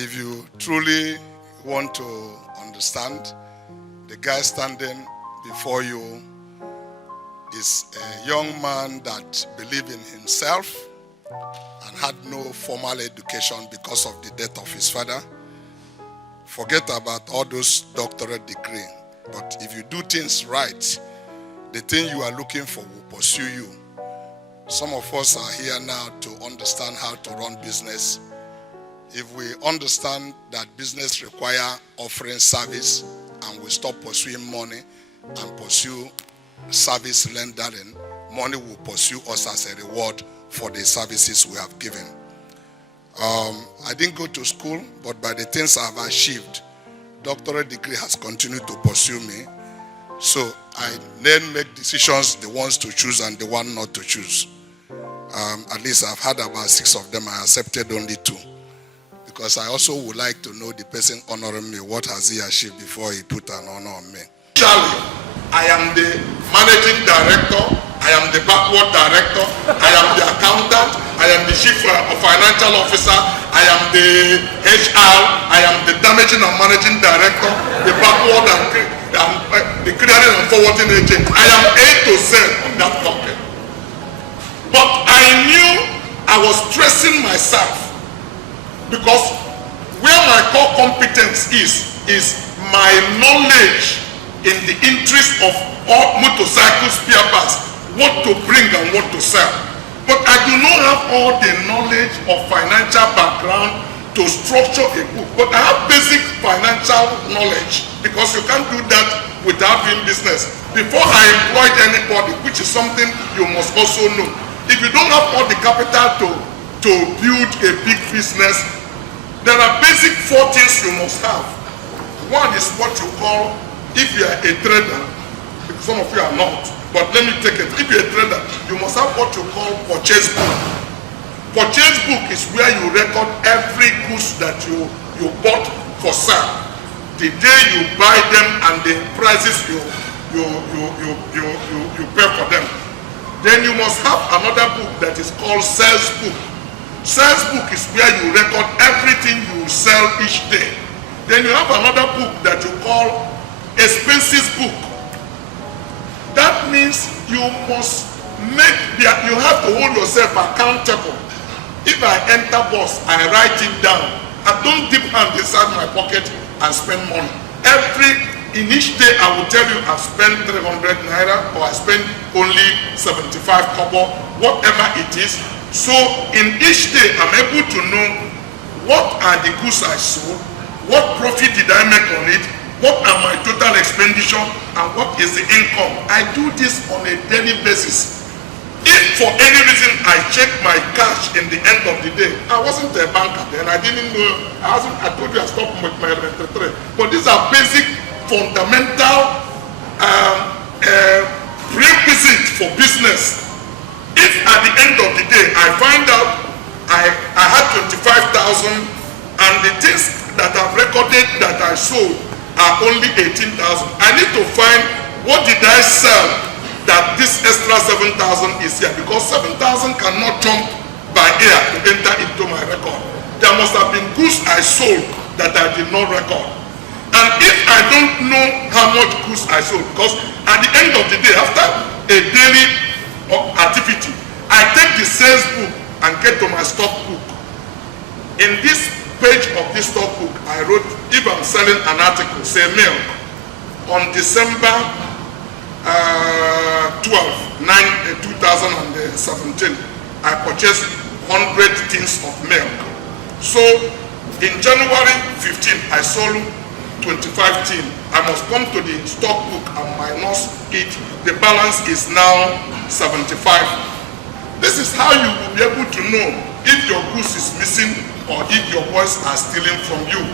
If you truly want to understand, the guy standing before you is a young man that believed in himself and had no formal education because of the death of his father. Forget about all those doctorate degrees. But if you do things right, the thing you are looking for will pursue you. Some of us are here now to understand how to run business. If we understand that business requires offering service and we stop pursuing money and pursue service rendering, money will pursue us as a reward for the services we have given. I didn't go to school, but by the things I've achieved, doctorate degree has continued to pursue me. So I then make decisions, the ones to choose and the one not to choose. At least I've had about 6 of them. I accepted only 2. Because I also would like to know the person honoring me. What has he achieved before he put an honor on me? Charlie, I am the managing director. I am the backward director. I am the accountant. I am the chief financial officer. I am the HR. I am the damaging and managing director. The backward and the clearing and forwarding agent. I am A to Z on that company. But I knew I was stressing myself. Because where my core competence is my knowledge in the interest of all motorcycle spare parts, what to bring and what to sell. But I do not have all the knowledge of financial background to structure a book. But I have basic financial knowledge because you can't do that without doing business. Before I employed anybody, which is something you must also know, if you don't have all the capital to build a big business, there are basic 4 things you must have. One is what you call, if you are a trader, some of you are not, but let me take it. If you're a trader, you must have what you call purchase book. Purchase book is where you record every goods that you bought for sale. The day you buy them and the prices you pay for them. Then you must have another book that is called sales book. Sales book is where you record everything you sell each day. Then you have another book that you call expenses book. That means you must you have to hold yourself accountable. If I enter bus, I write it down. I don't dip hand inside my pocket and spend money. In each day I will tell you I spend 300 naira or I spend only 75 kobo, whatever it is. So in each day, I'm able to know what are the goods I sold, what profit did I make on it, what are my total expenditure, and what is the income. I do this on a daily basis. If for any reason I check my cash in the end of the day, I wasn't a banker then, I didn't know, I told you I stopped with my elementary trade. But these are basic, fundamental prerequisites for business. If at the end of the day I find out I had 25,000 and the things that I've recorded that I sold are only 18,000, I need to find what did I sell that this extra 7,000 is here, because 7,000 cannot jump by air to enter into my record. There must have been goods I sold that I did not record. And if I don't know how much goods I sold, because at the end of the day, after a daily activity, I take the sales book and get to my stock book. In this page of this stock book, I wrote, if I'm selling an article, say milk, on December 2017, I purchased 100 tins of milk. So in January 15, I sold 25 tins. I must come to the stock book and minus it. The balance is now 75. This is how you will be able to know if your goods is missing or if your boys are stealing from you.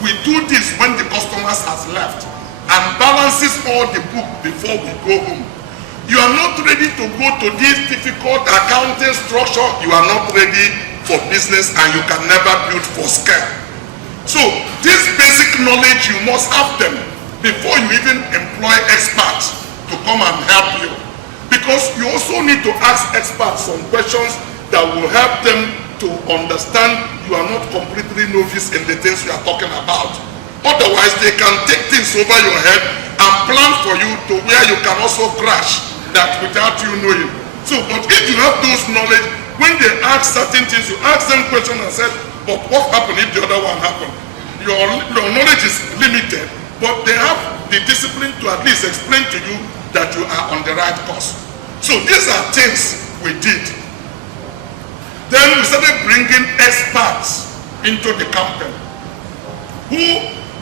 We do this when the customers has left and balances all the book before we go home. You are not ready to go to this difficult accounting structure. You are not ready for business and you can never build for scale. So this basic knowledge, you must have them before you even employ experts to come and help you. Because you also need to ask experts some questions that will help them to understand you are not completely novice in the things we are talking about. Otherwise, they can take things over your head and plan for you to where you can also crash that without you knowing. So, but if you have those knowledge, when they ask certain things, you ask them questions and say, but what happened if the other one happened? Your knowledge is limited, but they have the discipline to at least explain to you that you are on the right course. So these are things we did. Then we started bringing experts into the company who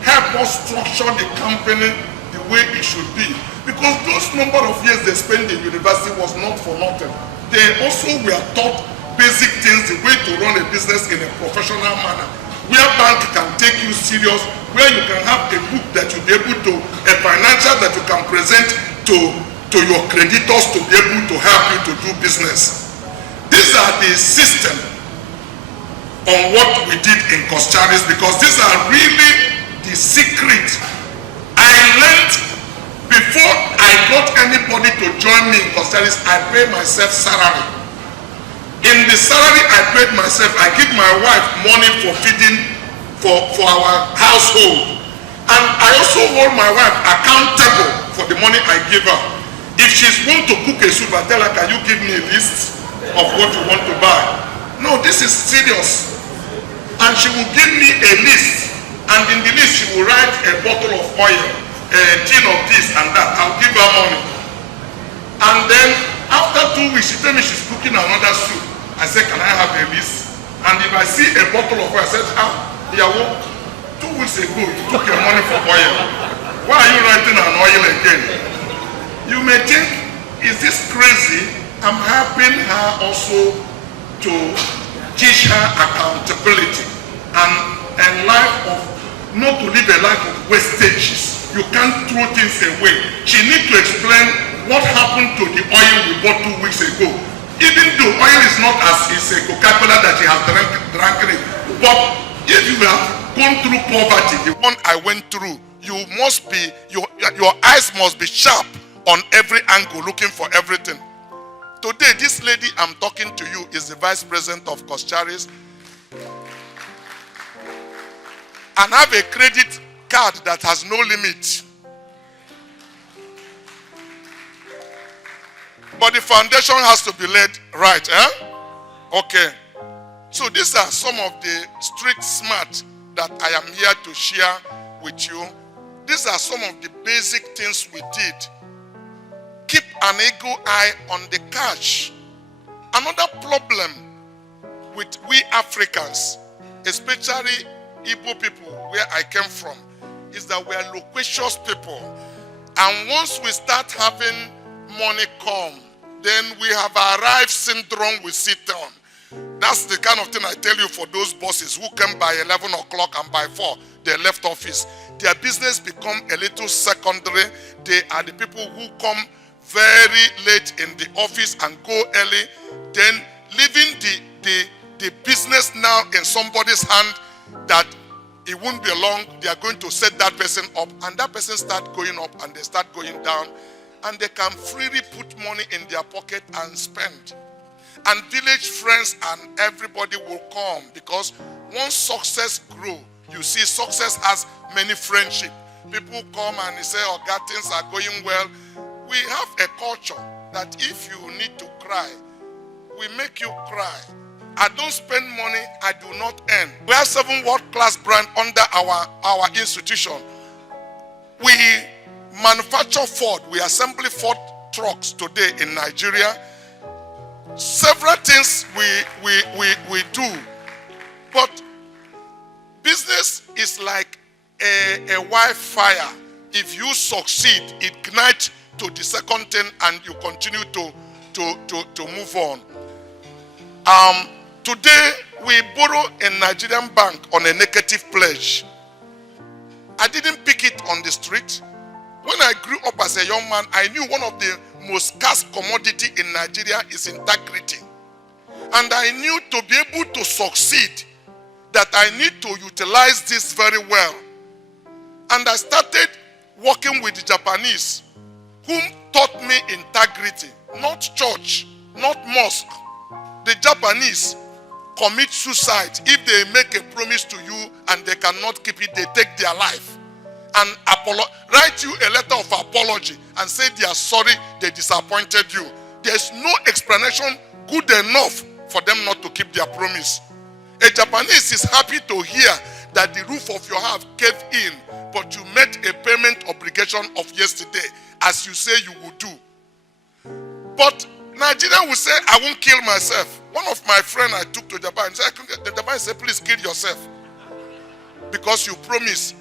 help us structure the company the way it should be. Because those number of years they spent in university was not for nothing. They also were taught basic things, the way to run a business in a professional manner, where bank can take you serious, where you can have a book that you'll be able to, a financial that you can present to your creditors to be able to help you to do business. These are the system on what we did in Coscharis, because these are really the secret. I learned before I got anybody to join me in Coscharis, I pay myself salary. In the salary I paid myself, I give my wife money for feeding for our household. And I also hold my wife accountable for the money I give her. If she's going to cook a soup, I tell her, can you give me a list of what you want to buy? No, this is serious. And she will give me a list. And in the list, she will write a bottle of oil, a tin of this and that. I'll give her money. And then after 2 weeks, she tell me she's cooking another soup. I said, can I have a list? And if I see a bottle of oil, I said, Yawo, 2 weeks ago, you took your money for oil. Why are you writing an oil again? You may think, is this crazy? I'm helping her also to teach her accountability and a life of, not to live a life of wastages. You can't throw things away. She needs to explain what happened to the oil we bought 2 weeks ago. Even though oil is not as it's a Coca-Cola that you have drank it, but if you have gone through poverty, the one I went through, you must be, your eyes must be sharp on every angle, looking for everything. Today, this lady I'm talking to you is the vice president of Coscharis and have a credit card that has no limit. But the foundation has to be laid right, Okay. So these are some of the street smart that I am here to share with you. These are some of the basic things we did. Keep an eagle eye on the cash. Another problem with we Africans, especially Igbo people where I came from, is that we are loquacious people. And once we start having money come, then we have arrived syndrome we sit on. That's the kind of thing I tell you for those bosses who came by 11 o'clock and by 4, they left office. Their business become a little secondary. They are the people who come very late in the office and go early, then leaving the business now in somebody's hand that it won't be long, they are going to set that person up, and that person start going up and they start going down, and they can freely put money in their pocket and spend. And village friends and everybody will come, because once success grow, you see success has many friendship. People come and they say, oh God, things are going well. We have a culture that if you need to cry, we make you cry. I don't spend money I do not earn. We have 7 world-class brands under our institution. We manufacture Ford. We assemble Ford trucks today in Nigeria. Several things we do. But business is like a wildfire. If you succeed, it ignites to the second thing and you continue to move on. Today, we borrow in Nigerian bank on a negative pledge. I didn't pick it on the street. When I grew up as a young man, I knew one of the most scarce commodity in Nigeria is integrity. And I knew to be able to succeed that I need to utilize this very well. And I started working with the Japanese, whom taught me integrity, not church, not mosque. The Japanese commit suicide if they make a promise to you and they cannot keep it. They take their life and write you a letter of apology and say they are sorry they disappointed you. There's no explanation good enough for them not to keep their promise. A Japanese is happy to hear that the roof of your house caved in, but you met a payment obligation of yesterday, as you say you would do. But Nigerian will say, I won't kill myself. One of my friends I took to Japan, the Japan said, please kill yourself. Because you promised.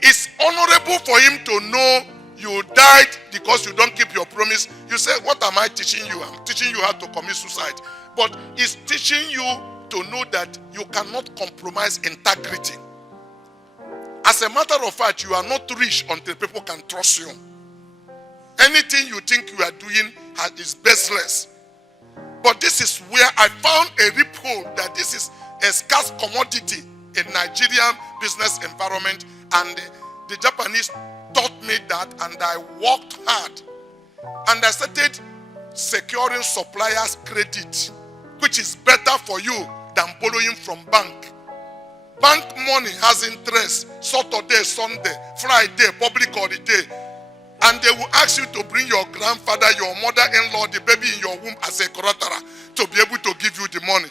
It's honorable for him to know you died because you don't keep your promise. You say, what am I teaching you? I'm teaching you how to commit suicide. But it's teaching you to know that you cannot compromise integrity. As a matter of fact, you are not rich until people can trust you. Anything you think you are doing is baseless. But this is where I found a loophole that this is a scarce commodity in Nigerian business environment, and the Japanese taught me that, and I worked hard. And I started securing suppliers' credit, which is better for you than borrowing from bank. Bank money has interest, Saturday, Sunday, Friday, public holiday. And they will ask you to bring your grandfather, your mother-in-law, the baby in your womb as a collateral to be able to give you the money.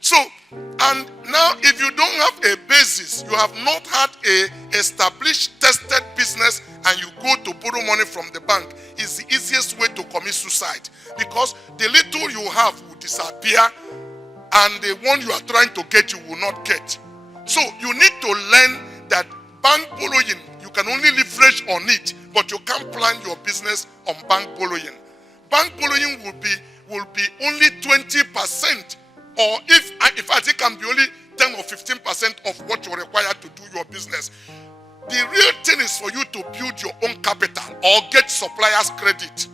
So, and now if you don't have a basis, you have not had a established, tested business, and you go to borrow money from the bank, is the easiest way to commit suicide. Because the little you have will disappear, and the one you are trying to get, you will not get. So you need to learn that bank borrowing, you can only leverage on it, but you can't plan your business on bank borrowing. Bank borrowing will be only 20%, or if it can be only 10 or 15% of what you're required to do your business. The real thing is for you to build your own capital or get suppliers credit.